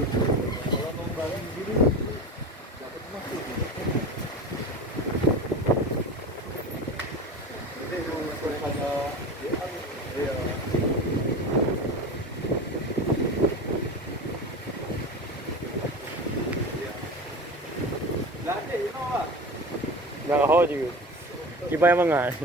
Kalau mau barang gini dapat emas tuh. Jadi kalau ada iya. Nakaho juga. Iba emang nggak?